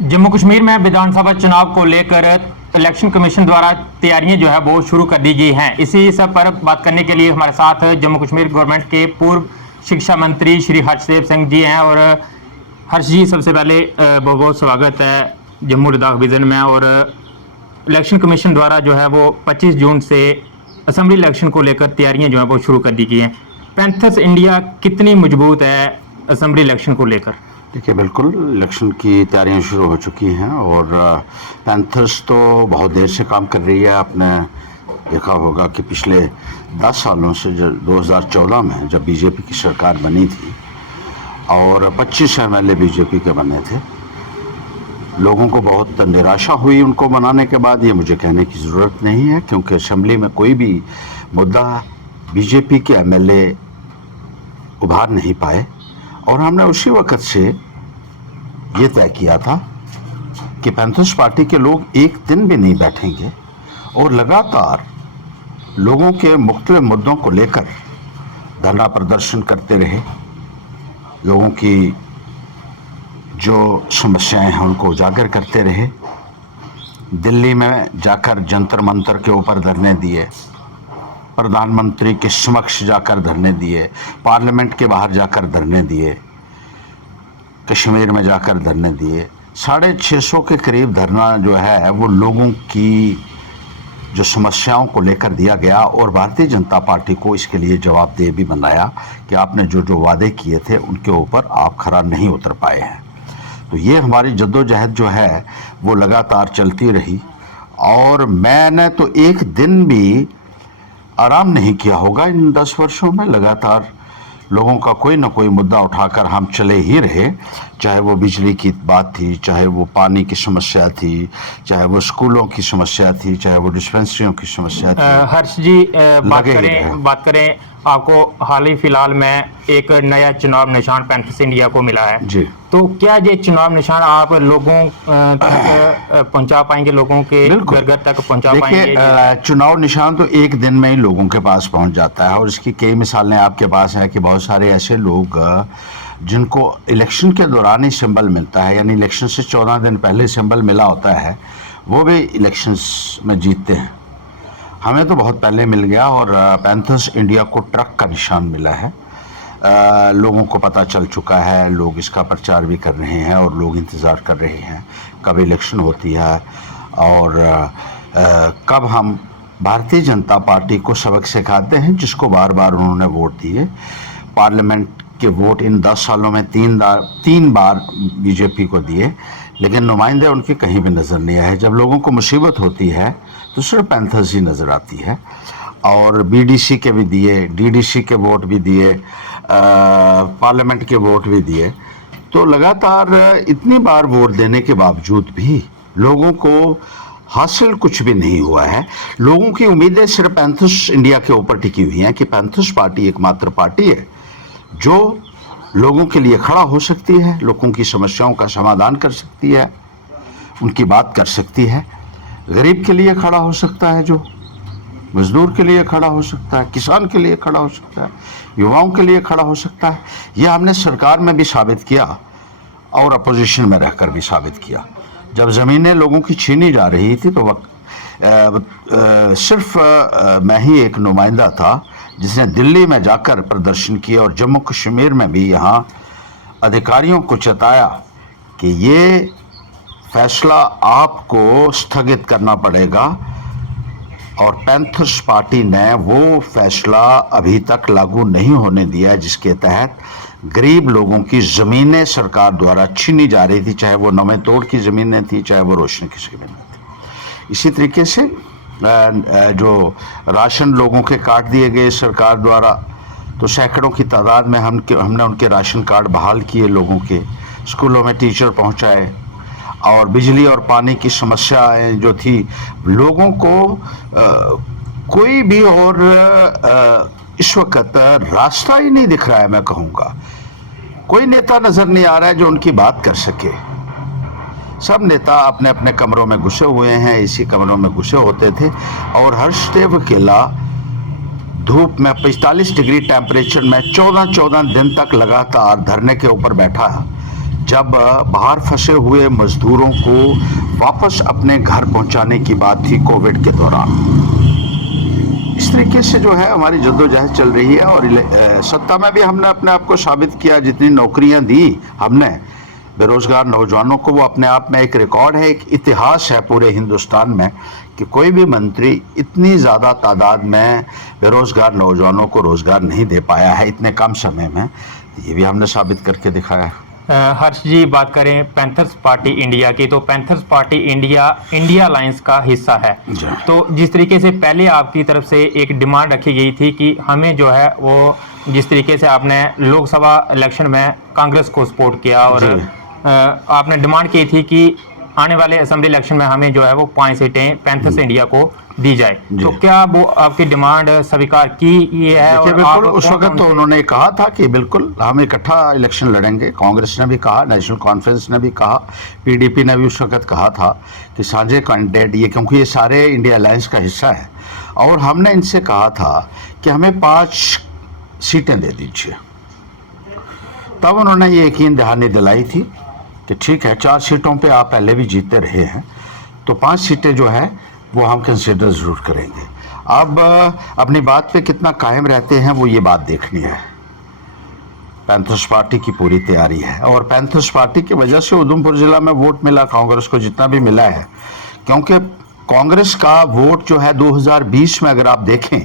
जम्मू कश्मीर में विधानसभा चुनाव को लेकर इलेक्शन कमीशन द्वारा तैयारियां जो है वो शुरू कर दी गई हैं। इसी सब पर बात करने के लिए हमारे साथ जम्मू कश्मीर गवर्नमेंट के पूर्व शिक्षा मंत्री श्री हर्षदेव सिंह जी हैं। और हर्ष जी, सबसे पहले बहुत बहुत स्वागत है जम्मू लद्दाख विजन में। और इलेक्शन कमीशन द्वारा जो है वो 25 जून से असम्बली इलेक्शन को लेकर तैयारियां जो है वो शुरू कर दी गई हैं। पैंथर्स इंडिया कितनी मजबूत है असम्बली इलेक्शन को लेकर? देखिए, बिल्कुल इलेक्शन की तैयारियां शुरू हो चुकी हैं और पैंथर्स तो बहुत देर से काम कर रही है। आपने देखा होगा कि पिछले 10 सालों से, जब 2014 में जब बीजेपी की सरकार बनी थी और 25 MLA बीजेपी के बने थे, लोगों को बहुत निराशा हुई उनको मनाने के बाद। ये मुझे कहने की ज़रूरत नहीं है, क्योंकि असेंबली में कोई भी मुद्दा बीजेपी के MLA उभार नहीं पाए। और हमने उसी वक्त से ये तय किया था कि पैंथर्स पार्टी के लोग एक दिन भी नहीं बैठेंगे और लगातार लोगों के मुख्तलिफ मुद्दों को लेकर धरना प्रदर्शन करते रहे। लोगों की जो समस्याएं हैं उनको उजागर करते रहे। दिल्ली में जाकर जंतर मंतर के ऊपर धरने दिए, प्रधानमंत्री के समक्ष जाकर धरने दिए, पार्लियामेंट के बाहर जाकर धरने दिए, कश्मीर में जाकर धरने दिए। 650 के करीब धरना जो है वो लोगों की जो समस्याओं को लेकर दिया गया। और भारतीय जनता पार्टी को इसके लिए जवाबदेह भी बनाया कि आपने जो जो वादे किए थे उनके ऊपर आप खरा नहीं उतर पाए हैं। तो ये हमारी जद्दोजहद जो है वो लगातार चलती रही। और मैंने तो एक दिन भी आराम नहीं किया होगा इन 10 वर्षों में। लगातार लोगों का कोई ना कोई मुद्दा उठाकर हम चले ही रहे, चाहे वो बिजली की बात थी, चाहे वो पानी की समस्या थी, चाहे वो स्कूलों की समस्या थी, चाहे वो डिस्पेंसरियों की समस्या थी। हर्ष जी, बात करें आपको हाल ही फिलहाल में एक नया चुनाव निशान पैंथर्स इंडिया को मिला है जी। तो क्या ये चुनाव निशान आप लोगों तक पहुंचा पाएंगे, लोगों के घर घर तक पहुंचा पाएंगे? देखिए, चुनाव निशान तो एक दिन में ही लोगों के पास पहुंच जाता है। और इसकी कई मिसालें आपके पास है कि बहुत सारे ऐसे लोग जिनको इलेक्शन के दौरान ही सिंबल मिलता है, यानी इलेक्शन से 14 दिन पहले सिंबल मिला होता है, वो भी इलेक्शंस में जीतते हैं। हमें तो बहुत पहले मिल गया। और पैंथर्स इंडिया को ट्रक का निशान मिला है। लोगों को पता चल चुका है, लोग इसका प्रचार भी कर रहे हैं और लोग इंतज़ार कर रहे हैं कब इलेक्शन होती है और कब हम भारतीय जनता पार्टी को सबक सिखाते हैं, जिसको बार बार उन्होंने वोट दिए। पार्लियामेंट के वोट इन 10 सालों में 3 बार बीजेपी को दिए, लेकिन नुमाइंदे उनके कहीं भी नज़र नहीं आए। जब लोगों को मुसीबत होती है तो सिर्फ पैंथर्स ही नज़र आती है। और BDC के भी दिए, DDC के वोट भी दिए, पार्लियामेंट के वोट भी दिए। तो लगातार इतनी बार वोट देने के बावजूद भी लोगों को हासिल कुछ भी नहीं हुआ है। लोगों की उम्मीदें सिर्फ पैंथर्स इंडिया के ऊपर टिकी हुई हैं कि पैंथर्स पार्टी एकमात्र पार्टी है जो लोगों के लिए खड़ा हो सकती है, लोगों की समस्याओं का समाधान कर सकती है, उनकी बात कर सकती है। गरीब के लिए खड़ा हो सकता है, जो मजदूर के लिए खड़ा हो सकता है, किसान के लिए खड़ा हो सकता है, युवाओं के लिए खड़ा हो सकता है। यह हमने सरकार में भी साबित किया और अपोजिशन में रहकर भी साबित किया। जब ज़मीनें लोगों की छीनी जा रही थी तो सिर्फ मैं ही एक नुमाइंदा था जिसने दिल्ली में जाकर प्रदर्शन किया और जम्मू कश्मीर में भी यहाँ अधिकारियों को चेताया कि ये फैसला आपको स्थगित करना पड़ेगा। और पैंथर्स पार्टी ने वो फैसला अभी तक लागू नहीं होने दिया, जिसके तहत गरीब लोगों की ज़मीनें सरकार द्वारा छीनी जा रही थी, चाहे वो नवे तोड़ की ज़मीनें थी, चाहे वो रोशनी की ज़मीनें थी। इसी तरीके से जो राशन लोगों के काट दिए गए सरकार द्वारा, तो सैकड़ों की तादाद में हमने उनके राशन कार्ड बहाल किए, लोगों के स्कूलों में टीचर पहुंचाए। और बिजली और पानी की समस्याएं जो थी, लोगों को कोई भी और इस वक्त रास्ता ही नहीं दिख रहा है। मैं कहूँगा कोई नेता नज़र नहीं आ रहा है जो उनकी बात कर सके। सब नेता अपने अपने कमरों में घुसे हुए हैं, इसी कमरों में घुसे होते थे। और हर्षदेव अकेला धूप में 45 डिग्री टेम्परेचर में 14 दिन तक लगातार धरने के ऊपर बैठा, जब बाहर फंसे हुए मजदूरों को वापस अपने घर पहुंचाने की बात थी कोविड के दौरान। इस तरीके से जो है हमारी जद्दोजहद चल रही है और सत्ता में भी हमने अपने आप को साबित किया। जितनी नौकरियां दी हमने बेरोजगार नौजवानों को, वो अपने आप में एक रिकॉर्ड है, एक इतिहास है पूरे हिंदुस्तान में कि कोई भी मंत्री इतनी ज़्यादा तादाद में बेरोजगार नौजवानों को रोज़गार नहीं दे पाया है इतने कम समय में। ये भी हमने साबित करके दिखाया है। हर्ष जी, बात करें पैंथर्स पार्टी इंडिया की, तो पैंथर्स पार्टी इंडिया अलायंस का हिस्सा है। तो जिस तरीके से पहले आपकी तरफ से एक डिमांड रखी गई थी कि हमें जो है वो, जिस तरीके से आपने लोकसभा इलेक्शन में कांग्रेस को सपोर्ट किया और आपने डिमांड की थी कि आने वाले असेंबली इलेक्शन में हमें जो है वो 5 सीटें पैंथर्स इंडिया को दी जाए, तो क्या वो आपकी डिमांड स्वीकार की ये है? और बिल्कुल, उस वक्त तो उन्होंने कहा था कि बिल्कुल हम इकट्ठा इलेक्शन लड़ेंगे। कांग्रेस ने भी कहा, नेशनल कॉन्फ्रेंस ने भी कहा, पीडीपी ने भी उस वक्त कहा था कि साझे कैंडिडेट ये, क्योंकि ये सारे इंडिया अलायंस का हिस्सा है। और हमने इनसे कहा था कि हमें 5 सीटें दे दीजिए। तब उन्होंने ये यकीन दहानी दिलाई थी कि ठीक है, 4 सीटों पे आप पहले भी जीतते रहे हैं, तो 5 सीटें जो है वो हम कंसिडर ज़रूर करेंगे। अब अपनी बात पे कितना कायम रहते हैं वो ये बात देखनी है। पैंथर्स पार्टी की पूरी तैयारी है और पैंथर्स पार्टी की वजह से उधमपुर ज़िला में वोट मिला कांग्रेस को, जितना भी मिला है, क्योंकि कांग्रेस का वोट जो है 2020 में अगर आप देखें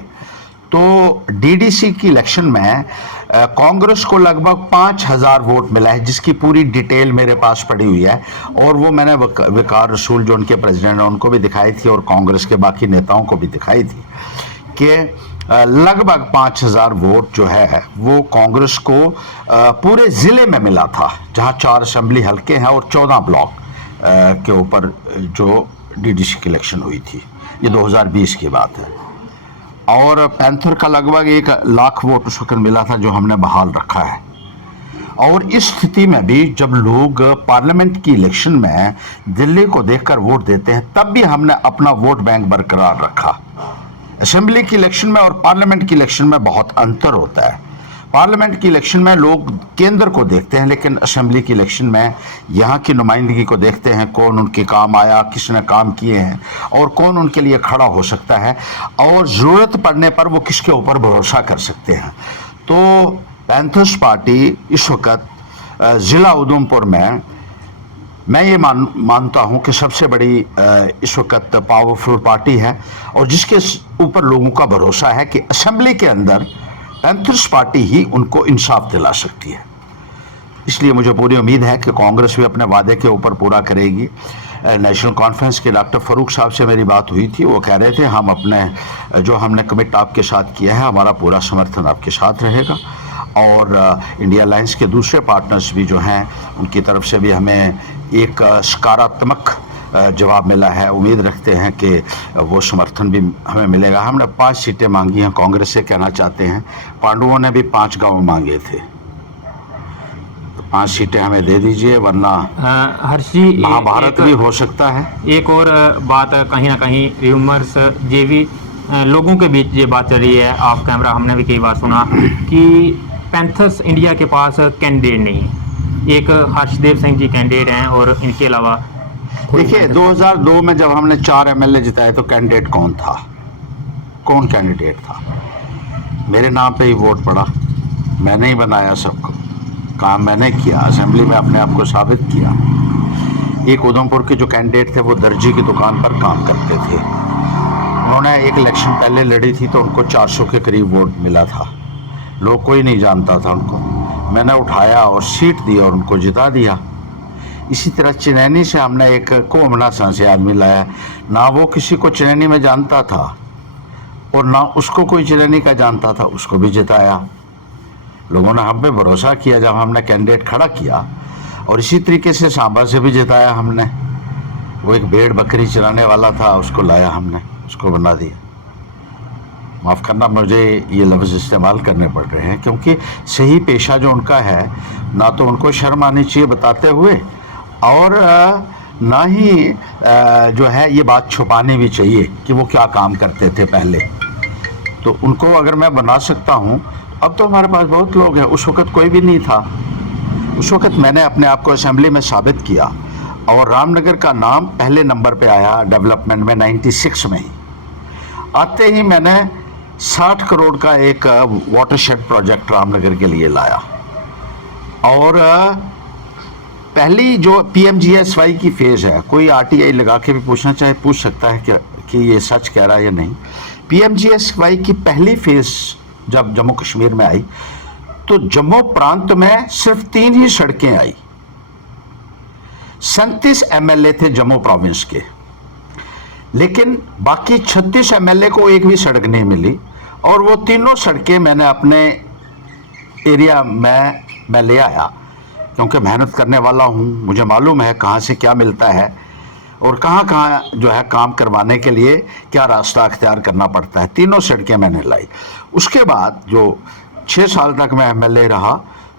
तो डीडीसी की इलेक्शन में कांग्रेस को लगभग 5000 वोट मिला है, जिसकी पूरी डिटेल मेरे पास पड़ी हुई है। और वो मैंने वकार रसूल जो उनके प्रेसिडेंट हैं उनको भी दिखाई थी और कांग्रेस के बाकी नेताओं को भी दिखाई थी कि लगभग 5000 वोट जो है वो कांग्रेस को पूरे ज़िले में मिला था, जहां 4 असेंबली हल्के हैं और 14 ब्लॉक के ऊपर जो डीडीसी की इलेक्शन हुई थी। ये 2020 की बात है। और पैंथर का लगभग 1 लाख वोट उस वक्त मिला था जो हमने बहाल रखा है। और इस स्थिति में भी जब लोग पार्लियामेंट की इलेक्शन में दिल्ली को देखकर वोट देते हैं, तब भी हमने अपना वोट बैंक बरकरार रखा। असेंबली की इलेक्शन में और पार्लियामेंट की इलेक्शन में बहुत अंतर होता है। पार्लियामेंट की इलेक्शन में लोग केंद्र को देखते हैं, लेकिन असेंबली की इलेक्शन में यहाँ की नुमाइंदगी को देखते हैं, कौन उनके काम आया, किसने काम किए हैं और कौन उनके लिए खड़ा हो सकता है और ज़रूरत पड़ने पर वो किसके ऊपर भरोसा कर सकते हैं। तो पैंथर्स पार्टी इस वक्त ज़िला उधमपुर में मैं ये मानता हूँ कि सबसे बड़ी इस वक्त पावरफुल पार्टी है और जिसके ऊपर लोगों का भरोसा है कि असेंबली के अंदर पैंथर्स पार्टी ही उनको इंसाफ दिला सकती है। इसलिए मुझे पूरी उम्मीद है कि कांग्रेस भी अपने वादे के ऊपर पूरा करेगी। नेशनल कॉन्फ्रेंस के डॉक्टर फारूक साहब से मेरी बात हुई थी, वो कह रहे थे हम अपने जो हमने कमिट आपके साथ किया है, हमारा पूरा समर्थन आपके साथ रहेगा। और इंडिया अलायंस के दूसरे पार्टनर्स भी जो हैं उनकी तरफ से भी हमें एक सकारात्मक जवाब मिला है। उम्मीद रखते हैं कि वो समर्थन भी हमें मिलेगा। हमने 5 सीटें मांगी हैं, कांग्रेस से कहना चाहते हैं। पांडुओं ने भी 5 गांव मांगे थे, तो 5 सीटें हमें दे दीजिए, वरना हर्ष जी महाभारत भी हो सकता है। एक और बात कहीं ना कहीं र्यूमर्स ये भी लोगों के बीच ये बात चल रही है, ऑफ कैमरा हमने भी कई बार सुना कि पैंथर्स इंडिया के पास कैंडिडेट नहीं है। एक हर्षदेव सिंह जी कैंडिडेट हैं और इनके अलावा देखिए 2002 में जब हमने 4 एमएलए जिताए तो कैंडिडेट कौन था? कौन कैंडिडेट था? मेरे नाम पे ही वोट पड़ा, मैंने ही बनाया सबको, काम मैंने किया, असेंबली में अपने आप को साबित किया। एक उधमपुर के जो कैंडिडेट थे वो दर्जी की दुकान पर काम करते थे, उन्होंने एक इलेक्शन पहले लड़ी थी तो उनको 400 के करीब वोट मिला था। लोग कोई नहीं जानता था उनको, मैंने उठाया और सीट दी और उनको जिता दिया। इसी तरह चिनैनी से हमने एक कोमला सा से आदमी लाया, ना वो किसी को चिनैनी में जानता था और ना उसको कोई चिनैनी का जानता था, उसको भी जिताया। लोगों ने हम पे भरोसा किया जब हमने कैंडिडेट खड़ा किया। और इसी तरीके से सांबा से भी जिताया हमने। वो एक भेड़ बकरी चलाने वाला था, उसको लाया हमने, उसको बना दिया। माफ़ करना, मुझे ये लफ्ज़ इस्तेमाल करने पड़ रहे हैं क्योंकि सही पेशा जो उनका है, ना तो उनको शर्म आनी चाहिए बताते हुए और ना ही जो है ये बात छुपानी भी चाहिए कि वो क्या काम करते थे पहले। तो उनको अगर मैं बना सकता हूँ, अब तो हमारे पास बहुत लोग हैं, उस वक्त कोई भी नहीं था। उस वक्त मैंने अपने आप को असेंबली में साबित किया और रामनगर का नाम पहले नंबर पे आया डेवलपमेंट में 96 में ही। आते ही मैंने 60 करोड़ का एक वाटरशेड प्रोजेक्ट रामनगर के लिए लाया और पहली जो पीएमजीएसवाई की फेज है, कोई आरटीआई लगा के भी पूछना चाहे पूछ सकता है कि ये सच कह रहा है या नहीं। पीएमजीएसवाई की पहली फेज जब जम्मू कश्मीर में आई तो जम्मू प्रांत में सिर्फ 3 ही सड़कें आई। 37 एमएलए थे जम्मू प्रोविंस के, लेकिन बाकी 36 एमएलए को एक भी सड़क नहीं मिली और वो तीनों सड़कें मैंने अपने एरिया में मैं ले आया, क्योंकि मेहनत करने वाला हूँ, मुझे मालूम है कहाँ से क्या मिलता है और कहाँ कहाँ जो है काम करवाने के लिए क्या रास्ता अख्तियार करना पड़ता है। तीनों सड़कें मैंने लाई। उसके बाद जो 6 साल तक मैं एमएलए रहा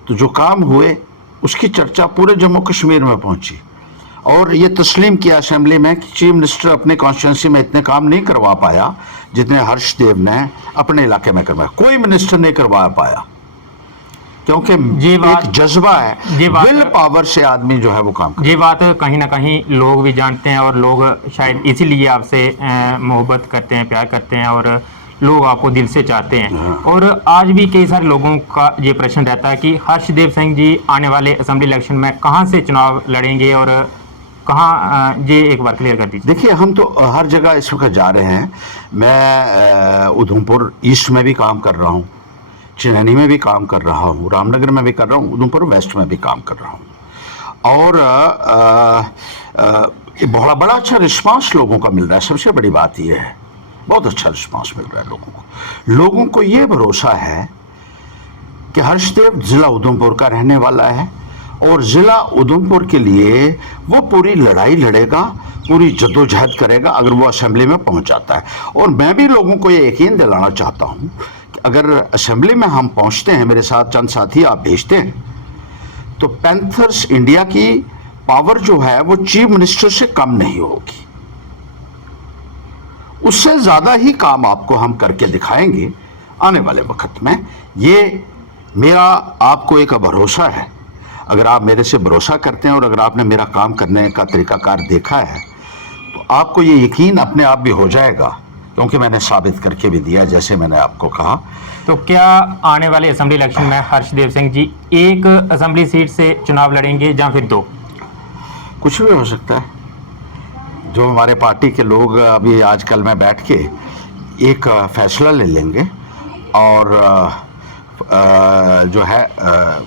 तो जो काम हुए उसकी चर्चा पूरे जम्मू कश्मीर में पहुंची और ये तस्लीम किया असेंबली में कि चीफ मिनिस्टर अपने कॉन्स्टिट्यूंसी में इतने काम नहीं करवा पाया जितने हर्षदेव ने अपने इलाके में करवाया। कोई मिनिस्टर नहीं करवा पाया, क्योंकि एक जज्बा है, विल पावर से आदमी जो है वो काम करता है। ये बात कहीं ना कहीं लोग भी जानते हैं और लोग शायद इसीलिए आपसे मोहब्बत करते हैं, प्यार करते हैं और लोग आपको दिल से चाहते हैं। हाँ। और आज भी कई सारे लोगों का ये प्रश्न रहता है कि हर्षदेव सिंह जी आने वाले असेंबली इलेक्शन में कहाँ से चुनाव लड़ेंगे और कहाँ, ये एक बार क्लियर कर दीजिए। देखिए, हम तो हर जगह इस वक्त जा रहे हैं। मैं उधमपुर ईस्ट में भी काम कर रहा हूँ, चिनैनी में भी काम कर रहा हूँ, रामनगर में भी कर रहा हूँ, उधमपुर वेस्ट में भी काम कर रहा हूँ और बहुत बड़ा अच्छा रिस्पांस लोगों का मिल रहा है। सबसे बड़ी बात यह है, बहुत अच्छा रिस्पांस मिल रहा है लोगों को। लोगों को ये भरोसा है कि हर्षदेव जिला उधमपुर का रहने वाला है और जिला उधमपुर के लिए वो पूरी लड़ाई लड़ेगा, पूरी जद्दोजहद करेगा अगर वो असेंबली में पहुंच जाता है। और मैं भी लोगों को ये यकीन दिलाना चाहता हूं कि अगर असेंबली में हम पहुंचते हैं, मेरे साथ चंद साथी आप भेजते हैं, तो पैंथर्स इंडिया की पावर जो है वो चीफ मिनिस्टर से कम नहीं होगी, उससे ज्यादा ही काम आपको हम करके दिखाएंगे आने वाले वक्त में। ये मेरा आपको एक भरोसा है। अगर आप मेरे से भरोसा करते हैं और अगर आपने मेरा काम करने का तरीकाकार देखा है तो आपको ये यकीन अपने आप भी हो जाएगा, क्योंकि मैंने साबित करके भी दिया जैसे मैंने आपको कहा। तो क्या आने वाले असेंबली इलेक्शन में हर्षदेव सिंह जी एक असेंबली सीट से चुनाव लड़ेंगे या फिर 2? कुछ भी हो सकता है। जो हमारे पार्टी के लोग अभी आजकल में बैठ के एक फैसला ले लेंगे और जो है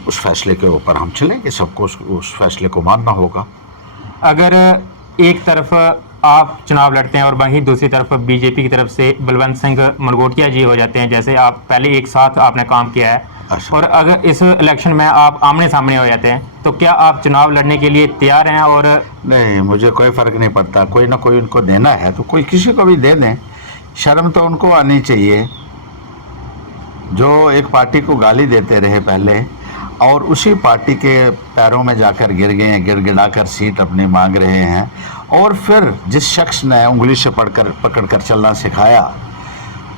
उस फैसले के ऊपर हम चलेंगे। सबको उस फैसले को मानना होगा। अगर एक तरफ आप चुनाव लड़ते हैं और वहीं दूसरी तरफ बीजेपी की तरफ से बलवंत सिंह मनगोटिया जी हो जाते हैं, जैसे आप पहले एक साथ आपने काम किया है, और अगर इस इलेक्शन में आप आमने सामने हो जाते हैं, तो क्या आप चुनाव लड़ने के लिए तैयार हैं? और नहीं, मुझे कोई फर्क नहीं पड़ता। कोई ना कोई उनको देना है तो कोई किसी को भी दे दें। शर्म तो उनको आनी चाहिए जो एक पार्टी को गाली देते रहे पहले और उसी पार्टी के पैरों में जाकर गिर गए हैं, गिड़गिड़ा कर सीट अपनी मांग रहे हैं। और फिर जिस शख्स ने उंगली से पकड़ चलना सिखाया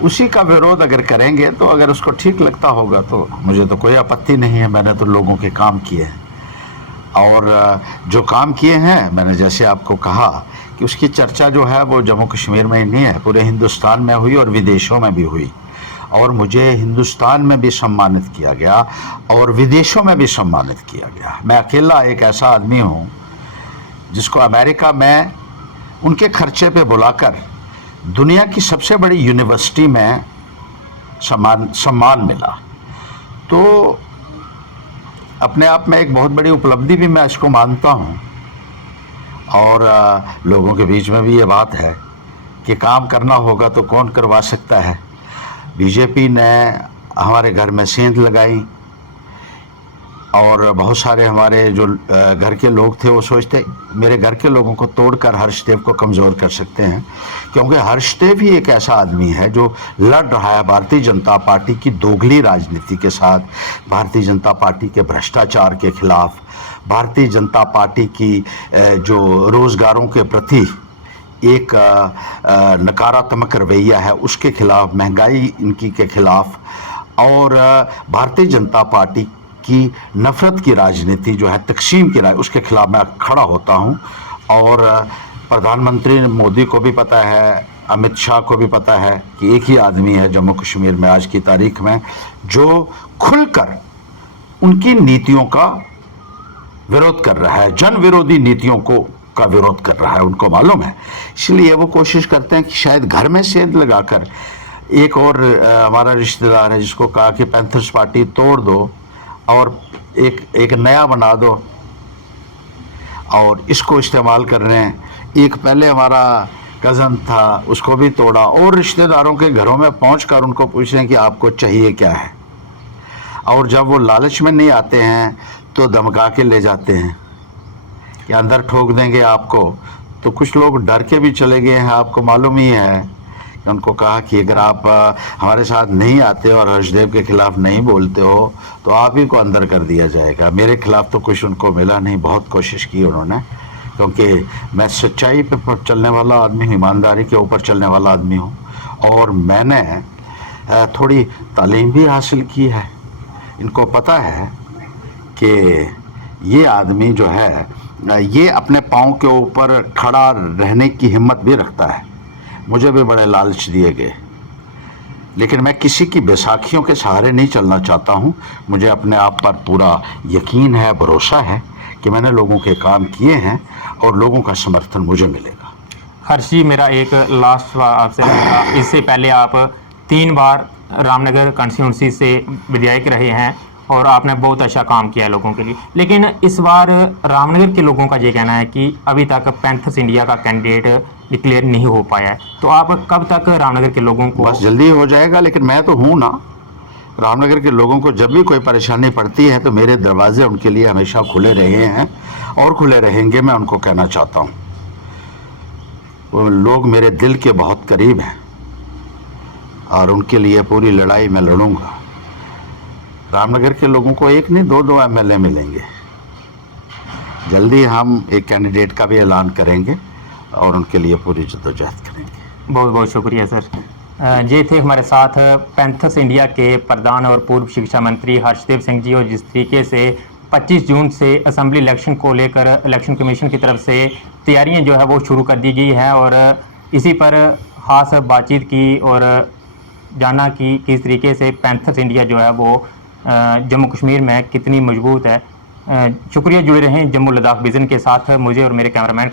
उसी का विरोध अगर करेंगे तो अगर उसको ठीक लगता होगा तो मुझे तो कोई आपत्ति नहीं है। मैंने तो लोगों के काम किए हैं और जो काम किए हैं मैंने जैसे आपको कहा कि उसकी चर्चा जो है वो जम्मू कश्मीर में ही नहीं है, पूरे हिंदुस्तान में हुई और विदेशों में भी हुई। और मुझे हिंदुस्तान में भी सम्मानित किया गया और विदेशों में भी सम्मानित किया गया। मैं अकेला एक ऐसा आदमी हूँ जिसको अमेरिका में उनके खर्चे पे बुलाकर दुनिया की सबसे बड़ी यूनिवर्सिटी में सम्मान मिला। तो अपने आप में एक बहुत बड़ी उपलब्धि भी मैं इसको मानता हूँ। और लोगों के बीच में भी ये बात है कि काम करना होगा तो कौन करवा सकता है। बीजेपी ने हमारे घर में सेंध लगाई और बहुत सारे हमारे जो घर के लोग थे वो सोचते मेरे घर के लोगों को तोड़कर हर्षदेव को कमज़ोर कर सकते हैं, क्योंकि हर्षदेव ही एक ऐसा आदमी है जो लड़ रहा है भारतीय जनता पार्टी की दोगली राजनीति के साथ, भारतीय जनता पार्टी के भ्रष्टाचार के खिलाफ, भारतीय जनता पार्टी की जो रोज़गारों के प्रति एक नकारात्मक रवैया है उसके खिलाफ, महंगाई इनकी के खिलाफ, और भारतीय जनता पार्टी कि नफ़रत की राजनीति जो है, तकसीम की उसके खिलाफ मैं खड़ा होता हूँ। और प्रधानमंत्री मोदी को भी पता है, अमित शाह को भी पता है कि एक ही आदमी है जम्मू कश्मीर में आज की तारीख में जो खुलकर उनकी नीतियों का विरोध कर रहा है, जन विरोधी नीतियों का विरोध कर रहा है, उनको मालूम है। इसलिए वो कोशिश करते हैं कि शायद घर में सेंध लगाकर, एक और हमारा रिश्तेदार है जिसको कहा कि पैंथर्स पार्टी तोड़ दो और एक नया बना दो, और इसको इस्तेमाल कर रहे हैं। एक पहले हमारा कज़न था, उसको भी तोड़ा, और रिश्तेदारों के घरों में पहुंचकर उनको पूछ रहे हैं कि आपको चाहिए क्या है। और जब वो लालच में नहीं आते हैं तो धमका के ले जाते हैं कि अंदर ठोक देंगे आपको। तो कुछ लोग डर के भी चले गए हैं, आपको मालूम ही है। उनको कहा कि अगर आप हमारे साथ नहीं आते और हर्षदेव के खिलाफ नहीं बोलते हो तो आप ही को अंदर कर दिया जाएगा। मेरे खिलाफ तो कुछ उनको मिला नहीं, बहुत कोशिश की उन्होंने, क्योंकि मैं सच्चाई पे चलने वाला आदमी हूँ, ईमानदारी के ऊपर चलने वाला आदमी हूँ। और मैंने थोड़ी तालीम भी हासिल की है। इनको पता है कि ये आदमी जो है ये अपने पाँव के ऊपर खड़ा रहने की हिम्मत भी रखता है। मुझे भी बड़े लालच दिए गए, लेकिन मैं किसी की बैसाखियों के सहारे नहीं चलना चाहता हूँ। मुझे अपने आप पर पूरा यकीन है, भरोसा है कि मैंने लोगों के काम किए हैं और लोगों का समर्थन मुझे मिलेगा। हर्ष जी, मेरा एक लास्ट सवाल आपसे रहेगा। इससे पहले आप 3 बार रामनगर कॉन्स्टिट्यूंसी से विधायक रहे हैं और आपने बहुत अच्छा काम किया है लोगों के लिए, लेकिन इस बार रामनगर के लोगों का ये कहना है कि अभी तक पैंथर्स इंडिया का कैंडिडेट डिक्लेयर नहीं हो पाया है। तो आप कब तक रामनगर के लोगों को? बस जल्दी हो जाएगा, लेकिन मैं तो हूँ ना। रामनगर के लोगों को जब भी कोई परेशानी पड़ती है तो मेरे दरवाजे उनके लिए हमेशा खुले रहे हैं और खुले रहेंगे। मैं उनको कहना चाहता हूँ, वो लोग मेरे दिल के बहुत करीब हैं और उनके लिए पूरी लड़ाई मैं लड़ूंगा। रामनगर के लोगों को एक नहीं 2-2 एमएलए मिलेंगे। जल्दी हम एक कैंडिडेट का भी ऐलान करेंगे और उनके लिए पूरी जद्दोजहद करेंगे। बहुत बहुत शुक्रिया सर। ये थे हमारे साथ पैंथर्स इंडिया के प्रधान और पूर्व शिक्षा मंत्री हर्षदेव सिंह जी। और जिस तरीके से 25 जून से असेंबली इलेक्शन को लेकर इलेक्शन कमीशन की तरफ से तैयारियां जो है वो शुरू कर दी गई हैं और इसी पर खास बातचीत की और जाना कि किस तरीके से पैंथर्स इंडिया जो है वो जम्मू कश्मीर में कितनी मजबूत है। शुक्रिया, जुड़े रहें जम्मू लद्दाख विज़न के साथ। मुझे और मेरे कैमरामैन को